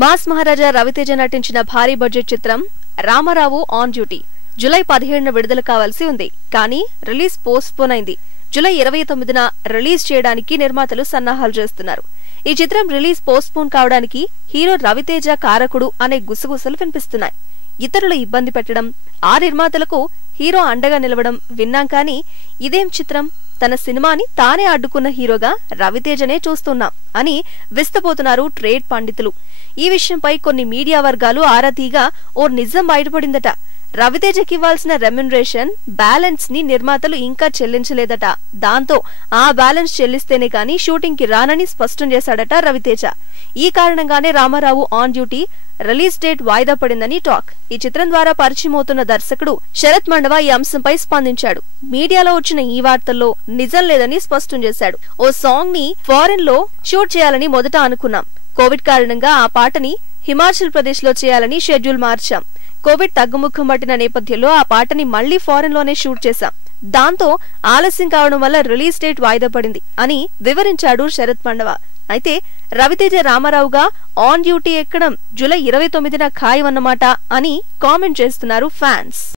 Mass మహారాజా రవితేజ నటించిన భారీ budget చిత్రం రామారావు ఆన్ డ్యూటీ జూలై 17న విడుదల కావాల్సి ఉంది. కానీ రిలీజ్ పోస్ట్ పోన్ అయింది. జూలై 29న రిలీజ్ చేయడానికి నిర్మాతలు సన్నాహాలు చేస్తున్నారు. ఈ చిత్రం రిలీజ్ పోస్ట్ పోన్ కావడానికి హీరో రవితేజ కారకుడు అనే గుసగుసలు వినిపిస్తున్నాయి. ఇతరులు ఇబ్బంది పెట్టడం, ఆ నిర్మాతలకు హీరో అండగా నిలవడం విన్నాం. కానీ ఇదేం చిత్రం, తన సినిమాని తానే అడ్డుకున్న హీరోగా రవితేజనే చూస్తున్నాం అని విస్తపోతున్నారు ట్రేడ్ పండితులు. ఈ విషయంపై కొన్ని మీడియా వర్గాలు ఆరా తీగా ఓ నిజం బయటపడిందట. రవితేజకివ్వాల్సిన రెమ్యునరేషన్ బ్యాలెన్స్ ని నిర్మాతలు ఇంకా చెల్లించలేదట. దాంతో ఆ బ్యాలెన్స్ చెల్లిస్తేనే కానీ షూటింగ్ కి రానని స్పష్టం చేశాడట రవితేజ. ఈ కారణంగానే Rama Rao on duty release date వాయిదా పడిందని టాక్. ఈ చిత్రం ద్వారా పరిచయమవుతున్న దర్శకుడు శరత్ మండవ ఈ అంశంపై స్పందించాడు. మీడియాలో వచ్చిన ఈ వార్తల్లో నిజం లేదని స్పష్టం చేశాడు. ఓ సాంగ్ ని ఫారెన్ లో షూట్ చేయాలని మొదట అనుకున్నాం. కోవిడ్ కారణంగా ఆ పాటని హిమాచల్ ప్రదేశ్ లో చేయాలని షెడ్యూల్ మార్చాం. కోవిడ్ తగ్గుముఖం పట్టిన నేపథ్యంలో ఆ పాటని మళ్లీ ఫారెన్ లోనే షూట్ చేశాం. దాంతో ఆలస్యం కావడం వల్ల రిలీజ్ డేట్ వాయిదా పడింది అని వివరించాడు శరత్ మండవ. అయితే రవితేజ రామారావుగా ఆన్ డ్యూటీ ఎక్కడం జూలై 29న ఖాయమన్నమాట అని కామెంట్ చేస్తున్నారు ఫ్యాన్స్.